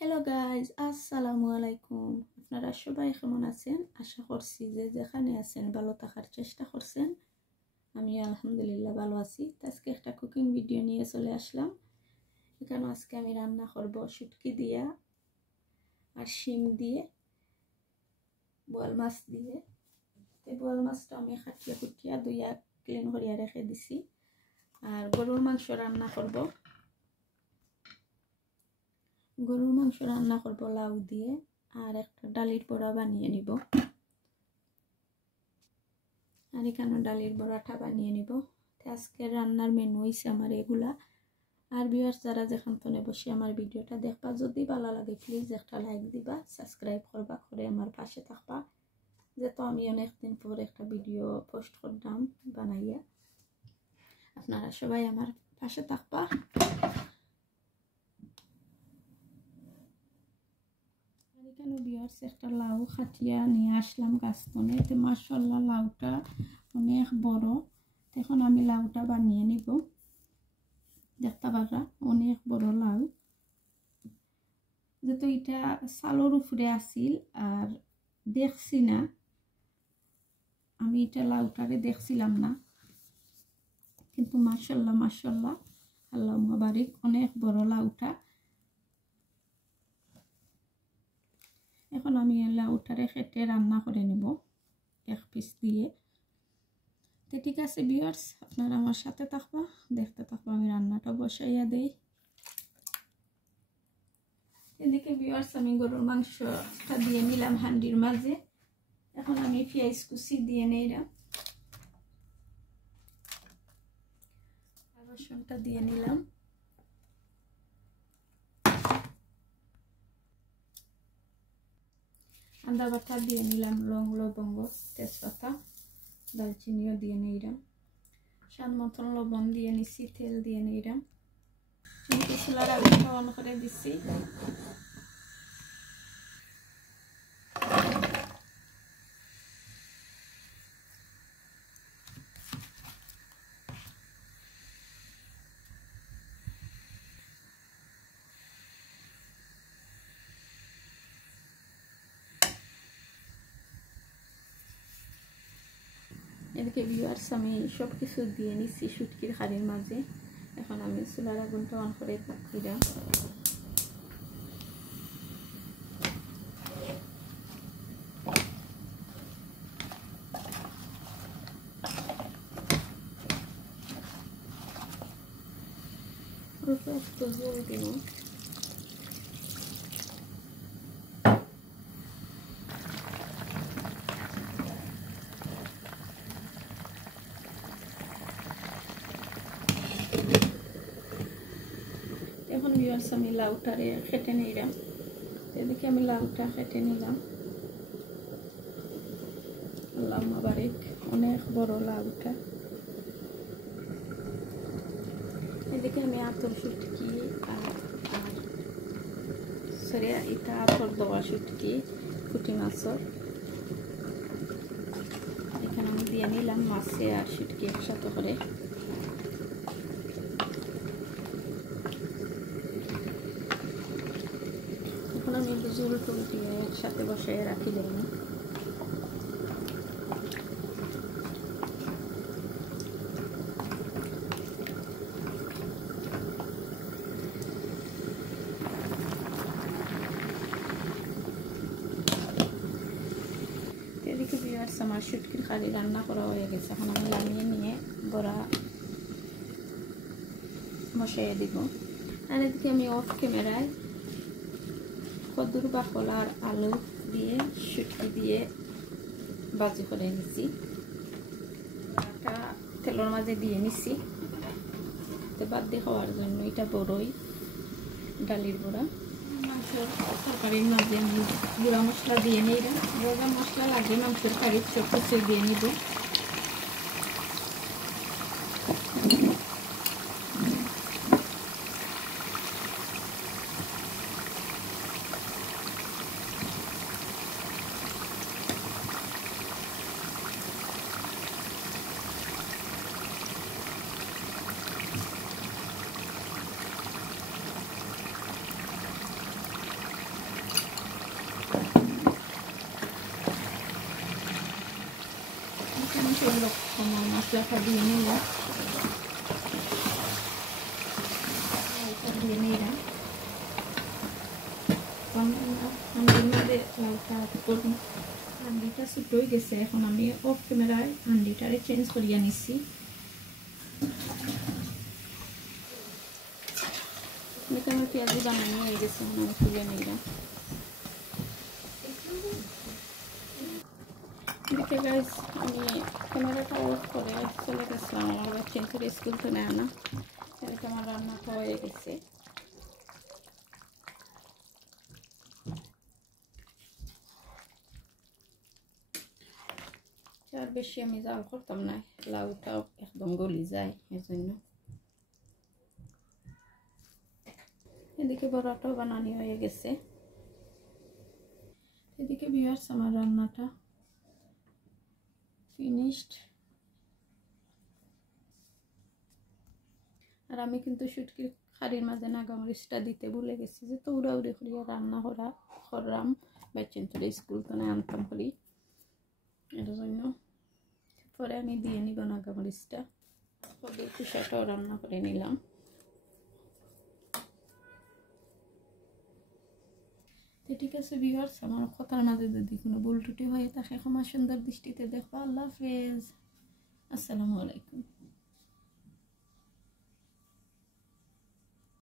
Hello guys, আসসালামু আলাইকুম। আপনারা সবাই কেমন আছেন? আশা করছি যে যেখানে আছেন ভালো থাকার চেষ্টা করছেন। আমি আলহামদুলিল্লাহ ভালো আছি। আজকে একটা কুকিং ভিডিও নিয়ে চলে আসলাম। এখানে আজকে আমি রান্না করব শুটকি দিয়া আর শিম দিয়ে, বোয়াল মাছ দিয়ে। বোয়াল মাছটা আমি কাটিয়া কুটিয়া ধুইয়া ক্লিন করিয়া রেখে দিছি। আর গরুর মাংস রান্না করব। লাউ দিয়ে, আর একটা ডালির বড়া বানিয়ে নিব। আর এখানে ডালির বড়াটা বানিয়ে নিব। আজকে রান্নার মেনু হয়েছে আমার এগুলা। আর ভিউয়ার্স যারা যেখান থেকে বসে আমার ভিডিওটা দেখবা, যদি ভালো লাগে প্লিজ একটা লাইক দিবা, সাবস্ক্রাইব করবা, করে আমার পাশে থাকবা। যেহেতু আমি অনেকদিন পর একটা ভিডিও পোস্ট করলাম বানাইয়া, আপনারা সবাই আমার পাশে থাকবা। এখানে ভিউয়ার্স একটা লাউ খাটিয়া নিয়ে আসলাম গাছ থেকে। মাশাআল্লাহ লাউটা অনেক বড়। এখন আমি লাউটা বানিয়ে নিব। দেখতে পারা অনেক বড় লাউ, যেহেতু এটা চালের উপরে আসিল আর দেখছি না, আমি এটা লাউটারে দেখছিলাম না, কিন্তু মাশাআল্লাহ মাশাআল্লাহ আল্লাহুম্মা বারিক, অনেক বড় লাউটা। এখন আমি লাউটারে কেটে রান্না করে নেব এক পিস দিয়ে। তো ঠিক আছে ভিউয়ার্স, আপনারা আমার সাথে থাকবা, দেখতে থাকবা। আমি রান্নাটা বসাইয়া দেই। এদিকে ভিউয়ার্স আমি গরুর মাংসটা দিয়ে নিলাম হান্ডির মাঝে। এখন আমি পেঁয়াজ কুচি দিয়ে নিলাম, রসুনটা দিয়ে নিলাম, আদা বাটা দিয়ে নিলাম, লং লবঙ্গ তেজপাতা দারচিনিও দিয়ে নিলাম, স্বাদ মতন লবণ দিয়ে নিছি, তেল দিয়ে নিলাম। চুলার আগুনটা অন করে দিচ্ছি। এদিকে ভিউয়ার্স আমি সব কিছু দিয়ে নিচ্ছি শুটকির হাড়ির মাঝে। এখন আমি চুলার আগুনটা অন করে দিলাম। একটু জল দিব। এখন ভিউয়ার্স আমি লাউটারে কেটে নিলাম। এদিকে আমি লাউটা কেটে নিলাম। আল্লাহুম্মা বারিক, অনেক বড় লাউটা। এদিকে আমি আতর শুটকি এটা আতর দেওয়া শুটকি পুঁটি মাছের, এখানে আমি দিয়ে নিলাম মাছে আর শুটকি একসাথে করে। এখন আমি জল টুল দিয়ে একসাথে বসাই রাখি দেব। এদিকে ভিউয়ার্স আমার শুটকির কারি রান্না করা হয়ে গেছে। এখন আমি নামিয়ে নিয়ে বড়া বসাইয়ে দিব। আর এদিকে আমি অফ ক্যামেরায় কদ্দুর বাকল আর আলু দিয়ে শুটকি দিয়ে ভাজি করে নিছি। এটা তেলের মাঝে দিয়ে নিছি তো বাদ দিয়ে খাওয়ার জন্য। এটা বড়ই ডালির বড়া। মাংসের তরকারির মাঝে আমি গুঁড়া মশলা দিয়ে নিই। গুঁড়া মশলা লাগে মাংসের কারি, সব কিছু দিয়ে নিব। মশলাটা দিয়ে নিলাম, দিয়ে নিলাম। হান্ডির মধ্যে লাউটা করুন, হান্ডিটা ছোট হয়ে গেছে। এখন আমি অফ ক্যামেরায় হান্ডিটারে চেঞ্জ করিয়া নিচ্ছি। আমার পেঁয়াজি বানানো হয়ে গেছে, আমি তুলে নিলাম। দেখে গাইস, আমি ক্যামেরাটা অফ করে চলে গেছিলাম আমার বাচ্চাদের স্কুল থেকে আনা। এদিকে আমার রান্নাটা হয়ে গেছে। আর বেশি আমি জাল করতাম না, লাউটাও একদম গলি যায় এজন্য। এদিকে বড়াটাও বানানো হয়ে গেছে। এদিকে ভিউয়ার্স আমার রান্নাটা ফিনিশড। আর আমি কিন্তু শুটকির খাড়ির মাঝে নাগামরিচটা দিতে ভুলে গেছি, যে তো উড়াউড়ি করিয়া রান্না করলাম বাচ্চাদের স্কুল তো আনতাম করি, এর জন্য পরে আমি দিয়ে নিব নাগামরিচটা। কবির কুশাটাও রান্না করে নিলাম। তো ঠিক আছে ভিউয়ার্স, আমার কথার মাঝে যদি কোনো ভুল ত্রুটি হয়ে থাকে ক্ষমা সুন্দর দৃষ্টিতে দেখো। আল্লাহ হাফেজ, আসসালামু আলাইকুম।